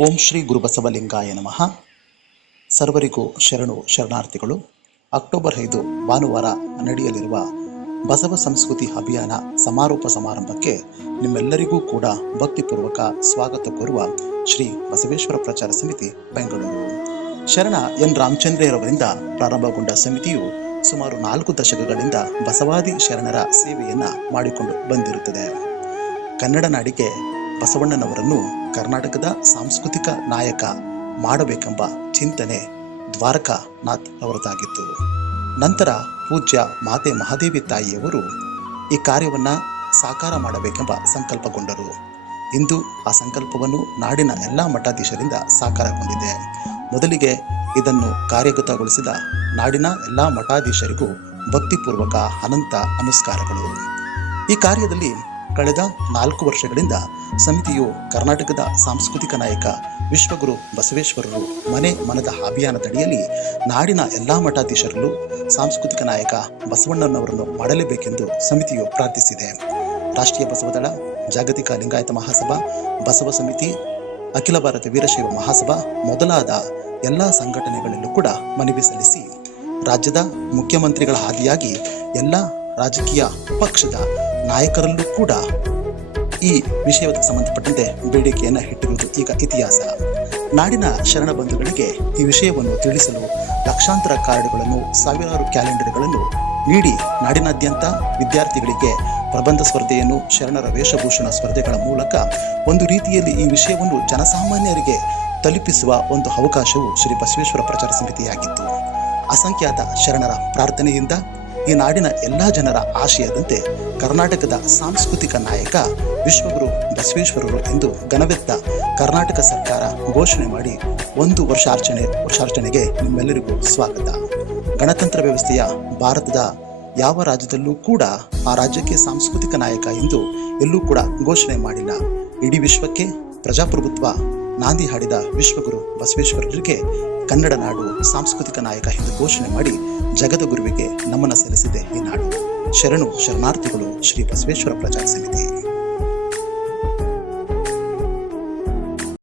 ಓಂ ಶ್ರೀ ಗುರುಬಸವಲಿಂಗಾಯ ನಮಃ. ಸರ್ವರಿಗೂ ಶರಣು ಶರಣಾರ್ಥಿಗಳು. ಅಕ್ಟೋಬರ್ ಐದು, ಭಾನುವಾರ ನಡೆಯಲಿರುವ ಬಸವ ಸಂಸ್ಕೃತಿ ಅಭಿಯಾನ ಸಮಾರೋಪ ಸಮಾರಂಭಕ್ಕೆ ನಿಮ್ಮೆಲ್ಲರಿಗೂ ಕೂಡ ಭಕ್ತಿಪೂರ್ವಕ ಸ್ವಾಗತ ಕೋರುವ ಶ್ರೀ ಬಸವೇಶ್ವರ ಪ್ರಚಾರ ಸಮಿತಿ ಬೆಂಗಳೂರು. ಶರಣ ಎನ್ ರಾಮಚಂದ್ರಯ್ಯರವರಿಂದ ಪ್ರಾರಂಭಗೊಂಡ ಸಮಿತಿಯು ಸುಮಾರು ನಾಲ್ಕು ದಶಕಗಳಿಂದ ಬಸವಾದಿ ಶರಣರ ಸೇವೆಯನ್ನು ಮಾಡಿಕೊಂಡು ಬಂದಿರುತ್ತದೆ. ಕನ್ನಡ ನಾಡಿಗೆ ಬಸವಣ್ಣನವರನ್ನು ಕರ್ನಾಟಕದ ಸಾಂಸ್ಕೃತಿಕ ನಾಯಕ ಮಾಡಬೇಕೆಂಬ ಚಿಂತನೆ ದ್ವಾರಕಾನಾಥ್ ಅವರದಾಗಿತ್ತು. ನಂತರ ಪೂಜ್ಯ ಮಾತೆ ಮಹಾದೇವಿ ತಾಯಿಯವರು ಈ ಕಾರ್ಯವನ್ನು ಸಾಕಾರ ಮಾಡಬೇಕೆಂಬ ಸಂಕಲ್ಪಗೊಂಡರು. ಇಂದು ಆ ಸಂಕಲ್ಪವನ್ನು ನಾಡಿನ ಎಲ್ಲ ಮಠಾಧೀಶರಿಂದ ಸಾಕಾರಗೊಂಡಿದೆ. ಮೊದಲಿಗೆ ಇದನ್ನು ಕಾರ್ಯಗತಗೊಳಿಸಿದ ನಾಡಿನ ಎಲ್ಲ ಮಠಾಧೀಶರಿಗೂ ಭಕ್ತಿಪೂರ್ವಕ ಅನಂತ ನಮಸ್ಕಾರಗಳು. ಈ ಕಾರ್ಯದಲ್ಲಿ ಕಳೆದ ನಾಲ್ಕು ವರ್ಷಗಳಿಂದ ಸಮಿತಿಯು ಕರ್ನಾಟಕದ ಸಾಂಸ್ಕೃತಿಕ ನಾಯಕ ವಿಶ್ವಗುರು ಬಸವೇಶ್ವರರು ಮನೆ ಮನದ ಅಭಿಯಾನದಡಿಯಲ್ಲಿ ನಾಡಿನ ಎಲ್ಲ ಮಠಾಧೀಶರಲ್ಲೂ ಸಾಂಸ್ಕೃತಿಕ ನಾಯಕ ಬಸವಣ್ಣನವರನ್ನು ಮಾಡಲೇಬೇಕೆಂದು ಸಮಿತಿಯು ಪ್ರಾರ್ಥಿಸಿದೆ. ರಾಷ್ಟ್ರೀಯ ಬಸವದಳ ಜಾಗತಿಕ ಲಿಂಗಾಯತ ಮಹಾಸಭಾ, ಬಸವ ಸಮಿತಿ, ಅಖಿಲ ಭಾರತ ವೀರಶೈವ ಮಹಾಸಭಾ ಮೊದಲಾದ ಎಲ್ಲ ಸಂಘಟನೆಗಳಲ್ಲೂ ಕೂಡ ಮನವಿ ಸಲ್ಲಿಸಿ ರಾಜ್ಯದ ಮುಖ್ಯಮಂತ್ರಿಗಳ ಹಾದಿಯಾಗಿ ಎಲ್ಲ ರಾಜಕೀಯ ಪಕ್ಷದ ನಾಯಕರಲ್ಲೂ ಕೂಡ ಈ ವಿಷಯಕ್ಕೆ ಸಂಬಂಧಪಟ್ಟಂತೆ ಬೇಡಿಕೆಯನ್ನು ಇಟ್ಟಿರುವುದು ಈಗ ಇತಿಹಾಸ. ನಾಡಿನ ಶರಣ ಬಂಧುಗಳಿಗೆ ಈ ವಿಷಯವನ್ನು ತಿಳಿಸಲು ಲಕ್ಷಾಂತರ ಕಾರ್ಡ್ಗಳನ್ನು, ಸಾವಿರಾರು ಕ್ಯಾಲೆಂಡರ್ಗಳನ್ನು ನೀಡಿ ನಾಡಿನಾದ್ಯಂತ ವಿದ್ಯಾರ್ಥಿಗಳಿಗೆ ಪ್ರಬಂಧ ಸ್ಪರ್ಧೆಯನ್ನು, ಶರಣರ ವೇಷಭೂಷಣ ಸ್ಪರ್ಧೆಗಳ ಮೂಲಕ ಒಂದು ರೀತಿಯಲ್ಲಿ ಈ ವಿಷಯವನ್ನು ಜನಸಾಮಾನ್ಯರಿಗೆ ತಲುಪಿಸುವ ಒಂದು ಅವಕಾಶವು ಶ್ರೀ ಬಸವೇಶ್ವರ ಪ್ರಚಾರ ಸಮಿತಿಯಾಗಿತ್ತು. ಅಸಂಖ್ಯಾತ ಶರಣರ ಪ್ರಾರ್ಥನೆಯಿಂದ ಈ ನಾಡಿನ ಎಲ್ಲ ಜನರ ಆಶಯದಂತೆ ಕರ್ನಾಟಕದ ಸಾಂಸ್ಕೃತಿಕ ನಾಯಕ ವಿಶ್ವಗುರು ಬಸವೇಶ್ವರರು ಎಂದು ಘನವೆತ್ತ ಕರ್ನಾಟಕ ಸರ್ಕಾರ ಘೋಷಣೆ ಮಾಡಿ ಒಂದು ವರ್ಷಾರ್ಚನೆ ವರ್ಷಾರ್ಚನೆಗೆ ನಿಮ್ಮೆಲ್ಲರಿಗೂ ಸ್ವಾಗತ. ಗಣತಂತ್ರ ವ್ಯವಸ್ಥೆಯ ಭಾರತದ ಯಾವ ರಾಜ್ಯದಲ್ಲೂ ಕೂಡ ಆ ರಾಜ್ಯಕ್ಕೆ ಸಾಂಸ್ಕೃತಿಕ ನಾಯಕ ಎಂದು ಎಲ್ಲೂ ಕೂಡ ಘೋಷಣೆ ಮಾಡಿಲ್ಲ. ಇಡೀ ವಿಶ್ವಕ್ಕೆ ಪ್ರಜಾಪ್ರಭುತ್ವ ನಾಂದಿ ಹಾಡಿದ ವಿಶ್ವಗುರು ಬಸವೇಶ್ವರರಿಗೆ ಕನ್ನಡ ನಾಡು ಸಾಂಸ್ಕೃತಿಕ ನಾಯಕ ಎಂದು ಘೋಷಣೆ ಮಾಡಿ ಜಗದ ಗುರುವಿಗೆ ನಮನ ಸಲ್ಲಿಸಿದೆ ಈ ನಾಡು. ಶರಣು ಶರಣಾರ್ಥಿಗಳು ಶ್ರೀ ಬಸವೇಶ್ವರ ಪ್ರಚಾರ ಸಮಿತಿ